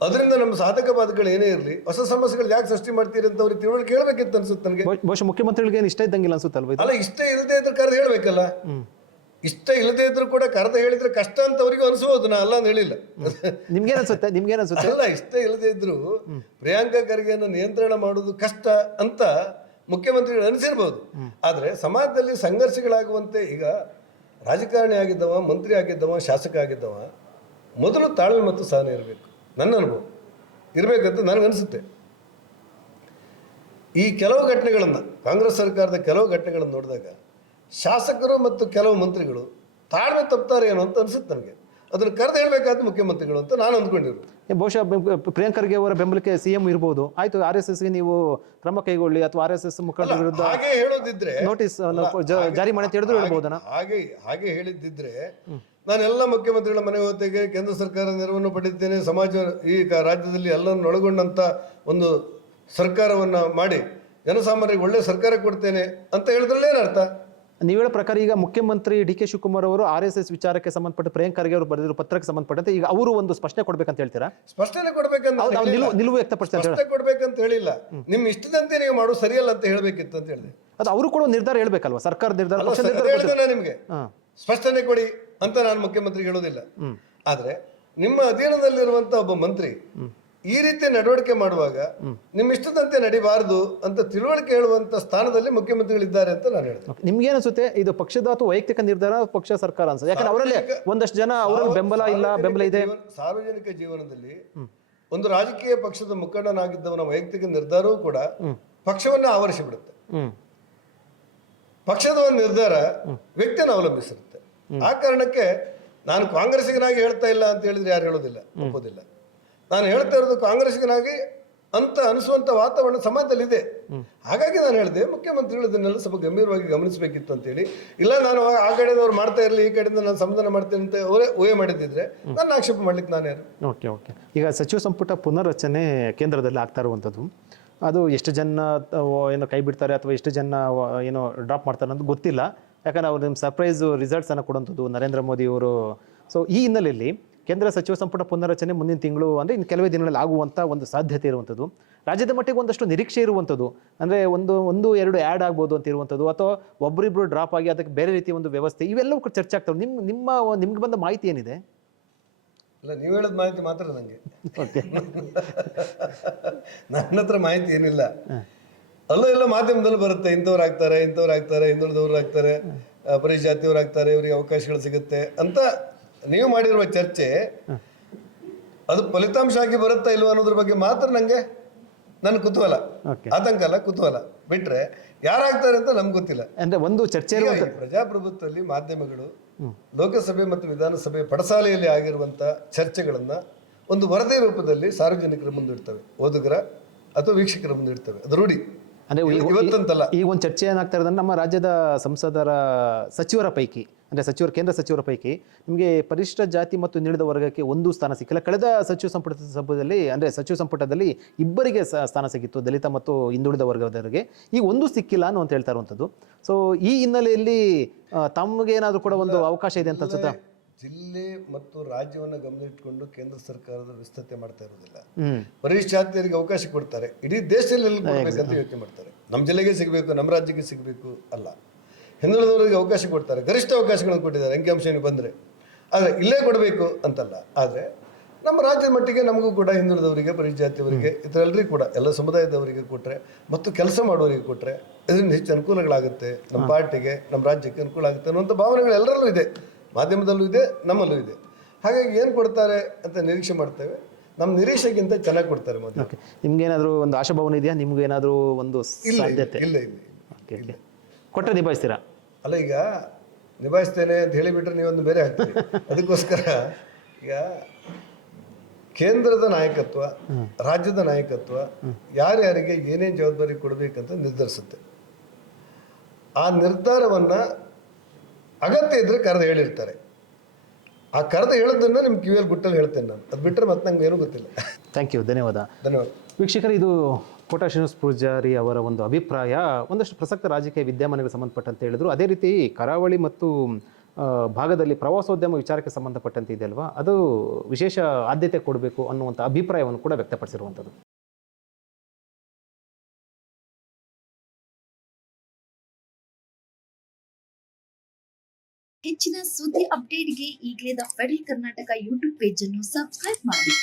ಅದರಿಂದ ನಮ್ಮ ಸಾಧಕ ಬಾಧಕಗಳು ಏನೇ ಇರಲಿ, ಹೊಸ ಸಮಸ್ಯೆಗಳು ಯಾಕೆ ಸೃಷ್ಟಿ ಮಾಡ್ತೀರಿ ಅಂತ ಅವ್ರಿಗೆ ತಿಳುವಳಿಕೆ ಹೇಳ್ಬೇಕಿತ್ತು ಅನ್ಸುತ್ತೆ ನನಗೆ. ಬಹುಶಃ ಮುಖ್ಯಮಂತ್ರಿಗಳಿಗೆ ಏನು ಇಷ್ಟ ಇದ್ದಂಗಿಲ್ಲ ಅನ್ಸುತ್ತಲ್ವ? ಅಲ್ಲ, ಇಷ್ಟ ಇಲ್ಲದೆ ಇದ್ರೆ ಕರೆದು ಹೇಳ್ಬೇಕಲ್ಲ. ಇಷ್ಟ ಇಲ್ಲದೆ ಇದ್ರು ಕೂಡ ಕರೆದು ಹೇಳಿದ್ರೆ ಕಷ್ಟ ಅಂತ ಅವರಿಗೂ ಅನಿಸಬಹುದು, ನಾ ಅಲ್ಲ ಅಂತ ಹೇಳಿಲ್ಲ. ನಿಮ್ಗೇನ್ ಅನ್ಸುತ್ತೆ? ಅಲ್ಲ, ಇಷ್ಟ ಇಲ್ಲದೆ ಇದ್ರು ಪ್ರಿಯಾಂಕ ಖರ್ಗೆಯನ್ನು ನಿಯಂತ್ರಣ ಮಾಡೋದು ಕಷ್ಟ ಅಂತ ಮುಖ್ಯಮಂತ್ರಿಗಳು ಅನಿಸಿರ್ಬೋದು. ಆದ್ರೆ ಸಮಾಜದಲ್ಲಿ ಸಂಘರ್ಷಗಳಾಗುವಂತೆ, ಈಗ ರಾಜಕಾರಣಿ ಆಗಿದ್ದವ, ಮಂತ್ರಿ ಆಗಿದ್ದವ, ಶಾಸಕ ಆಗಿದ್ದವ ಮೊದಲು ತಾಳ್ಮೆ ಮತ್ತು ಸಹನೆ ಇರಬೇಕು. ನನ್ನ ಅನುಭವ ಇರಬೇಕಂತ ನನಗನ್ಸುತ್ತೆ. ಈ ಕೆಲವು ಘಟನೆಗಳನ್ನು, ಕಾಂಗ್ರೆಸ್ ಸರ್ಕಾರದ ಕೆಲವು ಘಟನೆಗಳನ್ನು ನೋಡಿದಾಗ ಶಾಸಕರು ಮತ್ತು ಕೆಲವು ಮಂತ್ರಿಗಳು ತಾಳ್ಮೆ ತಪ್ತಾರೆ ಏನೋ ಅಂತ ಅನಿಸುತ್ತೆ ನನಗೆ. ಅದನ್ನು ಕರೆದು ಹೇಳ್ಬೇಕಾದ ಮುಖ್ಯಮಂತ್ರಿಗಳು ಅಂತ ನಾನು ಅಂದ್ಕೊಂಡಿರು. ಬಹುಶಃ ಪ್ರಿಯಾಂಕ್ ಖರ್ಗೆ ಅವರ ಬೆಂಬಲಕ್ಕೆ ಸಿಎಂ ಇರ್ಬೋದು. ಆಯ್ತು, RSSಗೆ ನೀವು ಕ್ರಮ ಕೈಗೊಳ್ಳಿ ಅಥವಾ RSS ಮುಖಂಡರ ವಿರುದ್ಧ ಹಾಗೆ ಹೇಳೋದಿದ್ರೆ ನೋಟಿಸ್ ಜಾರಿ ಮಾಡಿ ಅಂತ ಹೇಳಿದ್ರು ಹೇಳ್ಬೋದನ? ಹಾಗೆ ಹೇಳಿದ್ದಿದ್ರೆ ನಾನೆಲ್ಲ ಮುಖ್ಯಮಂತ್ರಿಗಳ ಮನೆ ಹೊತ್ತಿಗೆ ಕೇಂದ್ರ ಸರ್ಕಾರ ನೆರವನ್ನು ಪಡೆಯುತ್ತೇನೆ, ಸಮಾಜ ಈ ರಾಜ್ಯದಲ್ಲಿ ಎಲ್ಲರನ್ನು ಒಳಗೊಂಡಂತ ಒಂದು ಸರ್ಕಾರವನ್ನ ಮಾಡಿ ಜನಸಾಮಾನ್ಯರಿಗೆ ಒಳ್ಳೆ ಸರ್ಕಾರ ಕೊಡ್ತೇನೆ ಅಂತ ಹೇಳಿದ್ರಲ್ಲ ಏನರ್ಥ? ನೀವು ಹೇಳೋ ಪ್ರಕಾರ ಈಗ ಮುಖ್ಯಮಂತ್ರಿ DK ಶಿವಕುಮಾರ್ ಅವರು RSS ವಿಚಾರಕ್ಕೆ ಸಂಬಂಧಪಟ್ಟ ಪ್ರಿಯಾಂಕ್ ಖರ್ಗೆ ಅವರು ಬರೆದಿರೋ ಪತ್ರಕ್ಕೆ ಸಂಬಂಧಪಟ್ಟಂತೆ ಈಗ ಅವರು ಒಂದು ಸ್ಪಷ್ಟನೆ ಕೊಡ್ಬೇಕಂತ ಹೇಳ್ತೀರಾ? ಸ್ಪಷ್ಟನೆ ಕೊಡ್ಬೇಕಂತ ನಿಲುವು ವ್ಯಕ್ತಪಡಿಸ್ತಾರೆ. ಸ್ಪಷ್ಟನೆ ಕೊಡ್ಬೇಕಂತ ಹೇಳಿಲ್ಲ, ನಿಮ್ ಇಷ್ಟದಂತೆ ನೀವು ಮಾಡೋದು ಸರಿಯಲ್ಲ ಅಂತ ಹೇಳ್ಬೇಕಿತ್ತು ಅಂತ ಹೇಳಿದೆ. ಅದು ಅವರು ಕೂಡ ನಿರ್ಧಾರ ಹೇಳ್ಬೇಕಲ್ವಾ, ಸರ್ಕಾರ ನಿರ್ಧಾರ ಹೇಳಿದೆ ನಿಮ್ಗೆ ಸ್ಪಷ್ಟನೆ ಕೊಡಿ ಅಂತ ನಾನು ಮುಖ್ಯಮಂತ್ರಿಗೆ ಹೇಳೋದಿಲ್ಲ. ಆದ್ರೆ ನಿಮ್ಮ ಅಧೀನದಲ್ಲಿರುವಂತ ಒಬ್ಬ ಮಂತ್ರಿ ಈ ರೀತಿ ನಡವಳಿಕೆ ಮಾಡುವಾಗ ನಿಮ್ಮ ಇಷ್ಟದಂತೆ ನಡಿಬಾರದು ಅಂತ ತಿಳುವಳಿಕೆ ಹೇಳುವಂತ ಸ್ಥಾನದಲ್ಲಿ ಮುಖ್ಯಮಂತ್ರಿಗಳಿದ್ದಾರೆ ಅಂತ ನಾನು ಹೇಳ್ತೇನೆ. ನಿಮ್ಗೆ ಅನ್ಸುತ್ತೆ ಇದು ಪಕ್ಷದ ಅಥವಾ ವೈಯಕ್ತಿಕ ನಿರ್ಧಾರ, ಪಕ್ಷ ಸರ್ಕಾರ ಅನ್ಸುತ್ತೆ? ಯಾಕಂದ್ರೆ ಅವರಲ್ಲಿ ಒಂದಷ್ಟು ಜನ ಅವರ ಬೆಂಬಲ ಇದೆ. ಸಾರ್ವಜನಿಕ ಜೀವನದಲ್ಲಿ ಒಂದು ರಾಜಕೀಯ ಪಕ್ಷದ ಮುಖಂಡನಾಗಿದ್ದವನ ವೈಯಕ್ತಿಕ ನಿರ್ಧಾರವೂ ಕೂಡ ಪಕ್ಷವನ್ನ ಆವರಿಸಿ ಬಿಡುತ್ತೆ. ಪಕ್ಷದ ಒಂದು ನಿರ್ಧಾರ ವ್ಯಕ್ತಿಯನ್ನು ಅವಲಂಬಿಸಿರುತ್ತೆ. ಆ ಕಾರಣಕ್ಕೆ ನಾನು ಕಾಂಗ್ರೆಸ್ಸಿಗನಾಗಿ ಹೇಳ್ತಾ ಇಲ್ಲ ಅಂತ ಹೇಳಿದ್ರೆ ಯಾರು ಹೇಳೋದಿಲ್ಲ, ಒಪ್ಪೋದಿಲ್ಲ. ನಾನು ಹೇಳ್ತಾ ಇರೋದು ಕಾಂಗ್ರೆಸ್ಸಿಗನಾಗಿ ಅಂತ ಅನಿಸುವಂತ ವಾತಾವರಣ ಸಮಾಜದಲ್ಲಿ ಇದೆ. ಹಾಗಾಗಿ ನಾನು ಹೇಳಿದೆ ಮುಖ್ಯಮಂತ್ರಿಗಳು ಇದನ್ನೆಲ್ಲ ಸ್ವಲ್ಪ ಗಂಭೀರವಾಗಿ ಗಮನಿಸಬೇಕಿತ್ತು ಅಂತೇಳಿ. ಇಲ್ಲ ನಾನು ಆ ಕಡೆದವ್ರು ಮಾಡ್ತಾ ಇರಲಿ, ಈ ಕಡೆಯಿಂದ ನಾನು ಸಮಾಧಾನ ಮಾಡ್ತೇನೆ ಅಂತ ಅವರೇ ಊಹೆ ಮಾಡಿದ್ದಿದ್ರೆ ನನ್ನ ಆಕ್ಷೇಪ ಮಾಡ್ಲಿಕ್ಕೆ ನಾನು ಯಾರು? ಓಕೆ. ಈಗ ಸಚಿವ ಸಂಪುಟ ಪುನರ್ರಚನೆ ಕೇಂದ್ರದಲ್ಲಿ ಆಗ್ತಾ ಇರುವಂಥದ್ದು, ಅದು ಎಷ್ಟು ಜನ ಏನೋ ಕೈ ಬಿಡ್ತಾರೆ ಅಥವಾ ಎಷ್ಟು ಜನ ಏನೋ ಡ್ರಾಪ್ ಮಾಡ್ತಾರೆ ಅಂತ ಗೊತ್ತಿಲ್ಲ. ಯಾಕಂದ್ರೆ ಅವ್ರು ನಿಮ್ಮ ಸರ್ಪ್ರೈಸ್ ರಿಸಲ್ಟ್ಸನ್ನು ಕೊಡುವಂಥದ್ದು ನರೇಂದ್ರ ಮೋದಿ ಅವರು. ಸೊ ಈ ಹಿನ್ನೆಲೆಯಲ್ಲಿ ಕೇಂದ್ರ ಸಚಿವ ಸಂಪುಟ ಪುನರ್ರಚನೆ ಮುಂದಿನ ತಿಂಗಳು ಅಂದರೆ ಇನ್ನು ಕೆಲವೇ ದಿನಗಳಲ್ಲಿ ಆಗುವಂಥ ಒಂದು ಸಾಧ್ಯತೆ ಇರುವಂಥದ್ದು, ರಾಜ್ಯದ ಮಟ್ಟಿಗೆ ಒಂದಷ್ಟು ನಿರೀಕ್ಷೆ ಇರುವಂಥದ್ದು. ಅಂದರೆ ಒಂದು ಎರಡು ಆ್ಯಡ್ ಆಗ್ಬೋದು ಅಂತ ಇರುವಂಥದ್ದು, ಅಥವಾ ಒಬ್ಬರಿಬ್ಬರು ಡ್ರಾಪ್ ಆಗಿ ಅದಕ್ಕೆ ಬೇರೆ ರೀತಿಯ ಒಂದು ವ್ಯವಸ್ಥೆ, ಇವೆಲ್ಲವೂ ಕೂಡ ಚರ್ಚೆ ಆಗ್ತವೆ. ನಿಮ್ಗೆ ಬಂದ ಮಾಹಿತಿ ಏನಿದೆ? ಇಲ್ಲ, ನೀವು ಹೇಳೋದು ಮಾಹಿತಿ ಮಾತ್ರ ನನಗೆ, ನನ್ನ ಹತ್ರ ಮಾಹಿತಿ ಏನಿಲ್ಲ. ಎಲ್ಲ ಮಾಧ್ಯಮದಲ್ಲಿ ಬರುತ್ತೆ, ಇಂಥವ್ರು ಆಗ್ತಾರೆ, ಹಿಂದುಳಿದವ್ರು ಆಗ್ತಾರೆ, ಪರಿಜಾತಿಯವ್ರು ಆಗ್ತಾರೆ, ಇವರಿಗೆ ಅವಕಾಶಗಳು ಸಿಗುತ್ತೆ ಅಂತ ನೀವು ಮಾಡಿರುವ ಚರ್ಚೆ ಅದು ಫಲಿತಾಂಶ ಆಗಿ ಬರುತ್ತಾ ಇಲ್ವಾ ಅನ್ನೋದ್ರ ಬಗ್ಗೆ ಮಾತ್ರ ನನ್ನ ಕುತೂಹಲ, ಆತಂಕ ಅಲ್ಲ, ಕುತೂಹಲ. ಬಿಟ್ರೆ ಯಾರಾಗ್ತಾರೆ ಅಂತ ನಮ್ಗೆ ಗೊತ್ತಿಲ್ಲ. ಅಂದ್ರೆ ಒಂದು ಚರ್ಚೆ ಪ್ರಜಾಪ್ರಭುತ್ವದಲ್ಲಿ ಮಾಧ್ಯಮಗಳು ಲೋಕಸಭೆ ಮತ್ತು ವಿಧಾನಸಭೆ ಪಡಸಾಲೆಯಲ್ಲಿ ಆಗಿರುವಂತ ಚರ್ಚೆಗಳನ್ನ ಒಂದು ವರದಿ ರೂಪದಲ್ಲಿ ಸಾರ್ವಜನಿಕರ ಮುಂದಿಡ್ತವೆ, ಓದುಗರ ಅಥವಾ ವೀಕ್ಷಕರ ಮುಂದಿಡ್ತವೆ. ಅದು ರೂಢಿ. ಅಂದರೆ ಇವತ್ತಂತಲ್ಲ. ಈಗ ಒಂದು ಚರ್ಚೆ ಏನಾಗ್ತಾ ಇರೋದಂದ್ರೆ ನಮ್ಮ ರಾಜ್ಯದ ಸಂಸದರ ಸಚಿವರ ಪೈಕಿ, ಅಂದರೆ ಕೇಂದ್ರ ಸಚಿವರ ಪೈಕಿ ನಿಮಗೆ ಪರಿಶಿಷ್ಟ ಜಾತಿ ಮತ್ತು ಹಿಂದುಳಿದ ವರ್ಗಕ್ಕೆ ಒಂದು ಸ್ಥಾನ ಸಿಕ್ಕಿಲ್ಲ. ಕಳೆದ ಸಚಿವ ಸಂಪುಟದಲ್ಲಿ ಇಬ್ಬರಿಗೆ ಸ್ಥಾನ ಸಿಕ್ಕಿತ್ತು, ದಲಿತ ಮತ್ತು ಹಿಂದುಳಿದ ವರ್ಗದವರಿಗೆ. ಈಗ ಒಂದು ಸಿಕ್ಕಿಲ್ಲ ಅಂತ ಹೇಳ್ತಾ ಇರುವಂಥದ್ದು. ಸೊ ಈ ಹಿನ್ನೆಲೆಯಲ್ಲಿ ತಮಗೆ ಏನಾದರೂ ಕೂಡ ಒಂದು ಅವಕಾಶ ಇದೆ ಅಂತ ಅನ್ಸುತ್ತಾ? ಜಿಲ್ಲೆ ಮತ್ತು ರಾಜ್ಯವನ್ನು ಗಮನ ಇಟ್ಕೊಂಡು ಕೇಂದ್ರ ಸರ್ಕಾರದ ವಿಸ್ತೃತಿ ಮಾಡ್ತಾ ಇರೋದಿಲ್ಲ. ಪರಿಶಿಷ್ಟ ಜಾತಿಯರಿಗೆ ಅವಕಾಶ ಕೊಡ್ತಾರೆ, ಇಡೀ ದೇಶದಲ್ಲಿ ಕೊಡ್ಬೇಕಂತ ಯೋಚನೆ ಮಾಡ್ತಾರೆ. ನಮ್ಮ ಜಿಲ್ಲೆಗೆ ಸಿಗಬೇಕು, ನಮ್ಮ ರಾಜ್ಯಕ್ಕೆ ಸಿಗಬೇಕು ಅಲ್ಲ. ಹಿಂದುಳಿದವರಿಗೆ ಅವಕಾಶ ಕೊಡ್ತಾರೆ, ಗರಿಷ್ಠ ಅವಕಾಶಗಳನ್ನು ಕೊಟ್ಟಿದ್ದಾರೆ ಅಂಕಿಅಂಶ ಬಂದರೆ. ಆದರೆ ಇಲ್ಲೇ ಕೊಡಬೇಕು ಅಂತಲ್ಲ. ಆದರೆ ನಮ್ಮ ರಾಜ್ಯದ ಮಟ್ಟಿಗೆ ನಮಗೂ ಕೂಡ ಹಿಂದುಳಿದವರಿಗೆ, ಪರಿಶಿಷ್ಟ ಜಾತಿಯವರಿಗೆ, ಇದರೆಲ್ಲರಿಗೂ ಕೂಡ ಎಲ್ಲ ಸಮುದಾಯದವರಿಗೆ ಕೊಟ್ಟರೆ ಮತ್ತು ಕೆಲಸ ಮಾಡುವವರಿಗೆ ಕೊಟ್ಟರೆ ಇದರಿಂದ ಹೆಚ್ಚು ಅನುಕೂಲಗಳಾಗುತ್ತೆ, ನಮ್ಮ ಪಾರ್ಟಿಗೆ, ನಮ್ಮ ರಾಜ್ಯಕ್ಕೆ ಅನುಕೂಲ ಆಗುತ್ತೆ ಅನ್ನುವಂಥ ಭಾವನೆಗಳು ಎಲ್ಲರಲ್ಲೂ ಇದೆ, ಮಾಧ್ಯಮದಲ್ಲೂ ಇದೆ, ನಮ್ಮಲ್ಲೂ ಇದೆ. ಹಾಗಾಗಿ ಏನು ಕೊಡ್ತಾರೆ ಅಂತ ನಿರೀಕ್ಷೆ ಮಾಡ್ತೇವೆ. ನಮ್ಮ ನಿರೀಕ್ಷೆಗಿಂತ ಚೆನ್ನಾಗಿ ಕೊಡ್ತಾರೆ. ಮೊದಲು ನಿಮ್ಗೇನಾದರೂ ಒಂದು ಆಶಾಭಾವನೆ ಇದೆಯಾ? ನಿಮ್ಗೇನಾದರೂ ಒಂದು ಸಾಧ್ಯತೆ? ಇಲ್ಲ. ಕೊಟ್ಟರೆ ನಿಭಾಯಿಸ್ತೀರಾ? ಅಲ್ಲ, ಈಗ ನಿಭಾಯಿಸ್ತೇನೆ ಅಂತ ಹೇಳಿಬಿಟ್ರೆ ನೀವೊಂದು ಬೇರೆ ಆಗ್ತೀರಿ. ಅದಕ್ಕೋಸ್ಕರ ಈಗ ಕೇಂದ್ರದ ನಾಯಕತ್ವ, ರಾಜ್ಯದ ನಾಯಕತ್ವ ಯಾರ್ಯಾರಿಗೆ ಏನೇನು ಜವಾಬ್ದಾರಿ ಕೊಡಬೇಕಂತ ನಿರ್ಧರಿಸುತ್ತೆ. ಆ ನಿರ್ಧಾರವನ್ನು ಅಗತ್ಯ ಇದ್ರೆ ಕರೆದು ಹೇಳಿರ್ತಾರೆ. ಆ ಕರೆದು ಹೇಳೋದನ್ನ ನಿಮ್ಮ ಕಿವಿಯಲ್ಲಿ ಗುಟ್ಟಲ್ಲಿ ಹೇಳ್ತೇನೆ ನಾನು. ಅದು ಬಿಟ್ಟರೆ ಮತ್ತೆ ನಂಗೆ ಏನೂ ಗೊತ್ತಿಲ್ಲ. ಥ್ಯಾಂಕ್ ಯು, ಧನ್ಯವಾದ. ವೀಕ್ಷಕರು, ಇದು ಕೋಟಾ ಶ್ರೀನಿವಾಸ ಪೂಜಾರಿ ಅವರ ಒಂದು ಅಭಿಪ್ರಾಯ. ಒಂದಷ್ಟು ಪ್ರಸಕ್ತ ರಾಜಕೀಯ ವಿದ್ಯಮಾನಗಳಿಗೆ ಸಂಬಂಧಪಟ್ಟಂತೆ ಹೇಳಿದ್ರು. ಅದೇ ರೀತಿ ಕರಾವಳಿ ಮತ್ತು ಭಾಗದಲ್ಲಿ ಪ್ರವಾಸೋದ್ಯಮ ವಿಚಾರಕ್ಕೆ ಸಂಬಂಧಪಟ್ಟಂತೆ ಇದೆ ಅಲ್ವಾ, ಅದು ವಿಶೇಷ ಆದ್ಯತೆ ಕೊಡಬೇಕು ಅನ್ನುವಂಥ ಅಭಿಪ್ರಾಯವನ್ನು ಕೂಡ ವ್ಯಕ್ತಪಡಿಸಿರುವಂಥದ್ದು. ಹೆಚ್ಚಿನ ಸುದ್ದಿ ಅಪ್ಡೇಟ್ಗೆ ಈಗಲೇ the federal Karnataka YouTube page ಅನ್ನು ಸಬ್ಸ್ಕ್ರೈಬ್ ಮಾಡಿ.